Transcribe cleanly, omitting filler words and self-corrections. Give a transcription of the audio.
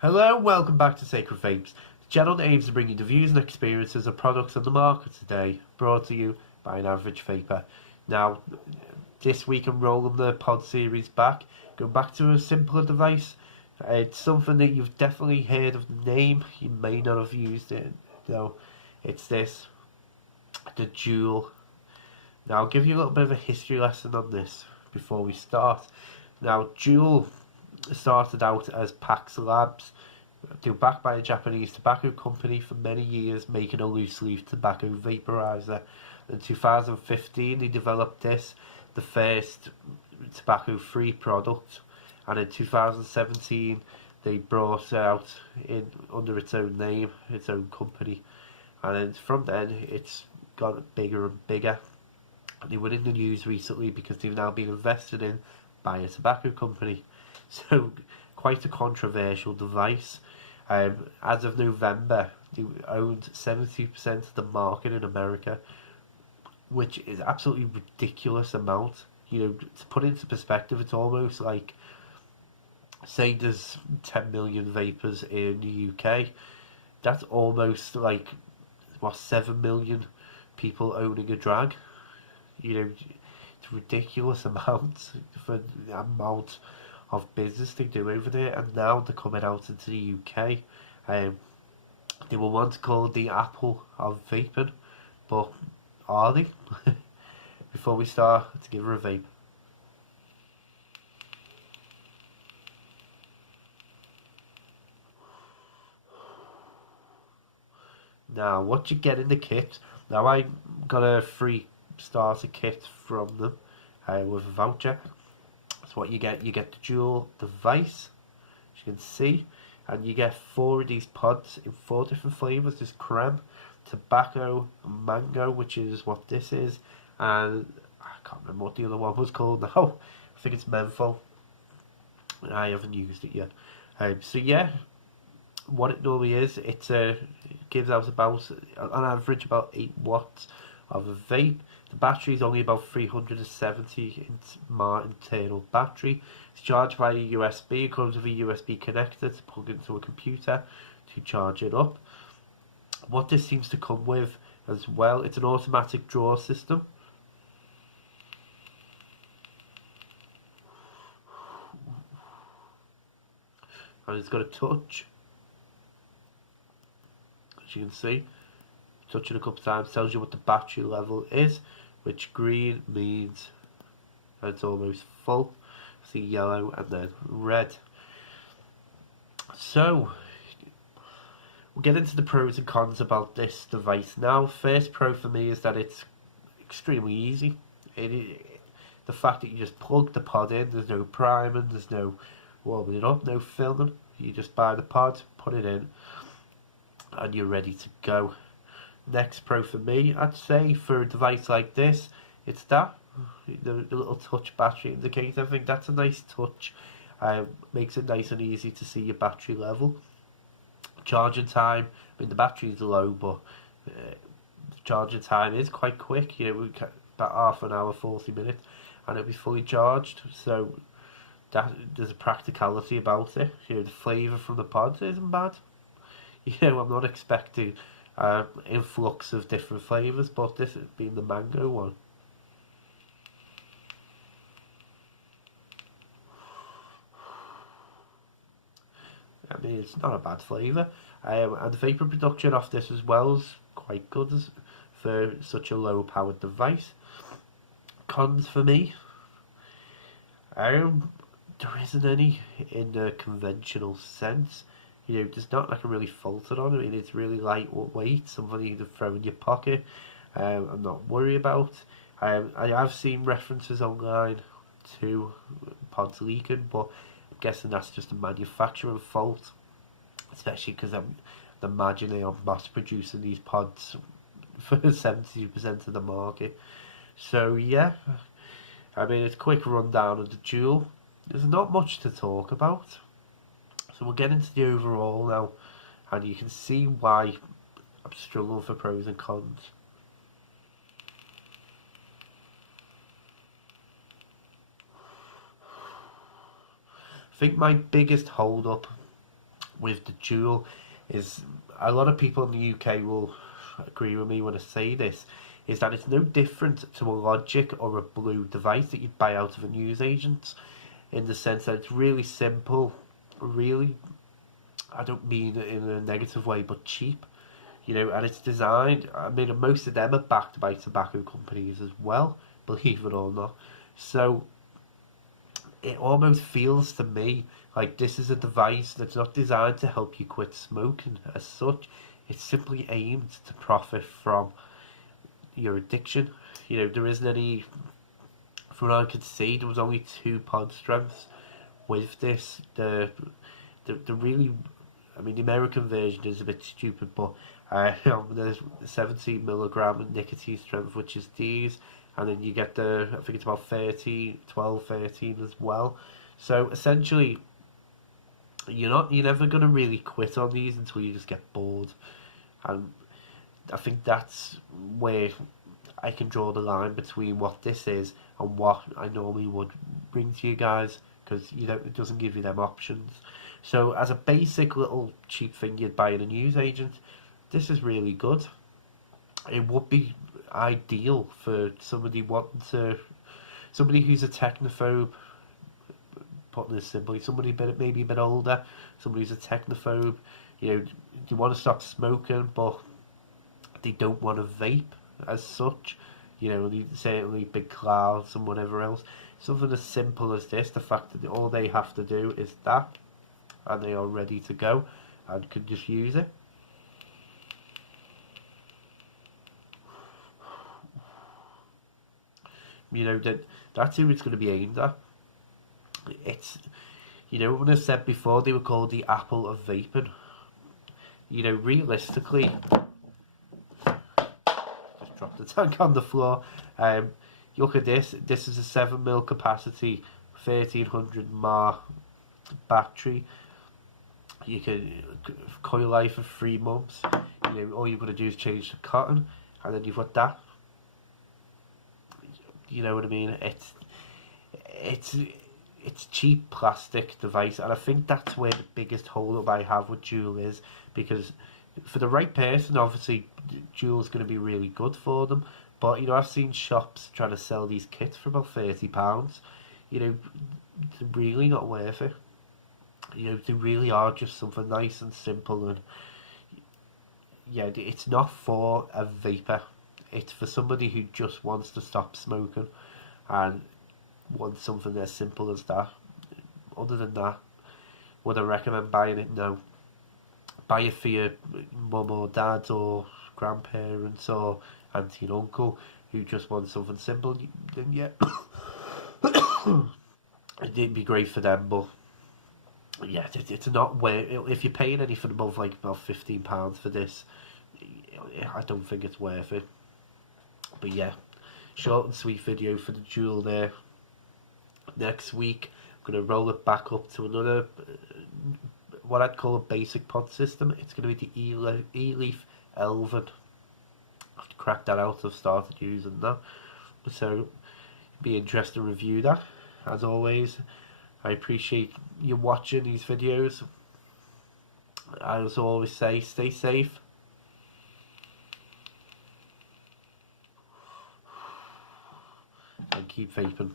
Hello and welcome back to Sacred Vapes, the channel that aims to bring you the views and experiences of products on the market today, brought to you by an average vapor. Now, this week I'm rolling the pod series back, going back to a simpler device. It's something that you've definitely heard of the name, you may not have used it, though. It's this, the JUUL. Now I'll give you a little bit of a history lesson on this before we start. Now, JUUL started out as Pax Labs. They were backed by a Japanese tobacco company for many years, making a loose leaf tobacco vaporizer. In 2015 they developed this, the first tobacco free product, and in 2017 they brought it out under its own name, its own company, and then from then it's got bigger and bigger. They were in the news recently because they've now been invested in by a tobacco company. So, quite a controversial device. As of November, they owned 72% of the market in America, which is absolutely ridiculous amount. You know, to put into perspective, it's almost like, say there's 10 million vapors in the UK. That's almost like, 7 million people owning a drag. You know, it's a ridiculous amount for the amount of business they do over there, and now they're coming out into the UK. They were once called the Apple of vaping, but are they? Before we start, let's give her a vape. Now, what you get in the kit? Now, I got a free starter kit from them with a voucher. So what you get the JUUL device, as you can see, and you get 4 of these pods in 4 different flavours. There's creme, tobacco, mango, which is what this is, and I can't remember what the other one was called now. I think it's menthol. I haven't used it yet. So yeah, what it normally is, it gives out about, on average, about 8 watts of a vape. The battery is only about 370 internal battery. It's charged via USB. It comes with a USB connector to plug into a computer to charge it up. What this seems to come with as well, it's an automatic draw system. And it's got a touch. As you can see, touch it a couple of times, tells you what the battery level is, which green means it's almost full. See yellow and then red. So we'll get into the pros and cons about this device now. First pro for me is that it's extremely easy. The fact that you just plug the pod in, there's no priming, there's no warming it up, no filming. You just buy the pod, put it in, and you're ready to go. Next pro for me, I'd say, for a device like this, it's the little touch battery indicator. I think that's a nice touch. Makes it nice and easy to see your battery level. Charging time, I mean the battery is low, but charging time is quite quick. You know, about half an hour, 40 minutes, and it'll be fully charged. So that there's a practicality about it. You know, the flavour from the pods isn't bad. You know, I'm not expecting influx of different flavours, but this has been the mango one. I mean, it's not a bad flavour, and the vapour production off this as well is quite good for such a low powered device. Cons for me, there isn't any in the conventional sense. You know, there's not like a really fault it on. I mean, it's really lightweight, something you can throw in your pocket and not worry about. I have seen references online to pods leaking, but I'm guessing that's just a manufacturing fault, especially because I'm imagining I'm mass producing these pods for 72% of the market. So yeah, I mean, it's a quick rundown of the JUUL. There's not much to talk about. So we'll get into the overall now, and you can see why I'm struggling for pros and cons. I think my biggest hold up with the JUUL is, a lot of people in the UK will agree with me when I say this, is that it's no different to a Logic or a Blue device that you'd buy out of a newsagent, in the sense that it's really simple, really, I don't mean it in a negative way, but cheap, you know, and it's designed, I mean, most of them are backed by tobacco companies as well, believe it or not. So it almost feels to me like this is a device that's not designed to help you quit smoking as such. It's simply aimed to profit from your addiction. You know, there isn't any, from what I could see, there was only 2 pod strengths with this. The really, I mean, the American version is a bit stupid, but there's 17 milligram nicotine strength, which is these, and then you get the, I think it's about 12, 13 as well. So essentially, you're never gonna really quit on these until you just get bored, and I think that's where I can draw the line between what this is and what I normally would bring to you guys, because it doesn't give you them options. So as a basic little cheap thing you'd buy in a newsagent, this is really good. It would be ideal for somebody who's a technophobe, putting this simply, somebody maybe a bit older, somebody who's a technophobe, they want to stop smoking, but they don't want to vape as such, certainly big clouds and whatever else. Something as simple as this, the fact that all they have to do is that, and they are ready to go and can just use it. That's who it's going to be aimed at. It's, when I said before they were called the Apple of vaping, realistically, just dropped the tank on the floor. Look at this. This is a 7mm capacity, 1300 mAh battery. You can coil life for 3 months. All you've got to do is change the cotton, and then you've got that. You know what I mean? It's cheap plastic device, and I think that's where the biggest hold-up I have with JUUL is, because for the right person, obviously JUUL is going to be really good for them. But I've seen shops trying to sell these kits for about £30. They're really not worth it. They really are just something nice and simple, and yeah, it's not for a vapor. It's for somebody who just wants to stop smoking and wants something as simple as that. Other than that, would I recommend buying it? No. Buy it for your mum or dad or grandparents or auntie and uncle who just want something simple. Then yeah, it'd be great for them, but yeah, it's not worth. If you're paying anything above like about £15 for this, I don't think it's worth it. But yeah, short and sweet video for the JUUL there. Next week, I'm going to roll it back up to another, what I'd call a basic pod system. It's going to be the E-Leaf Elven. I have to crack that out. I've started using that. So, be interested to review that. As always, I appreciate you watching these videos. I also always say, stay safe. And keep vaping.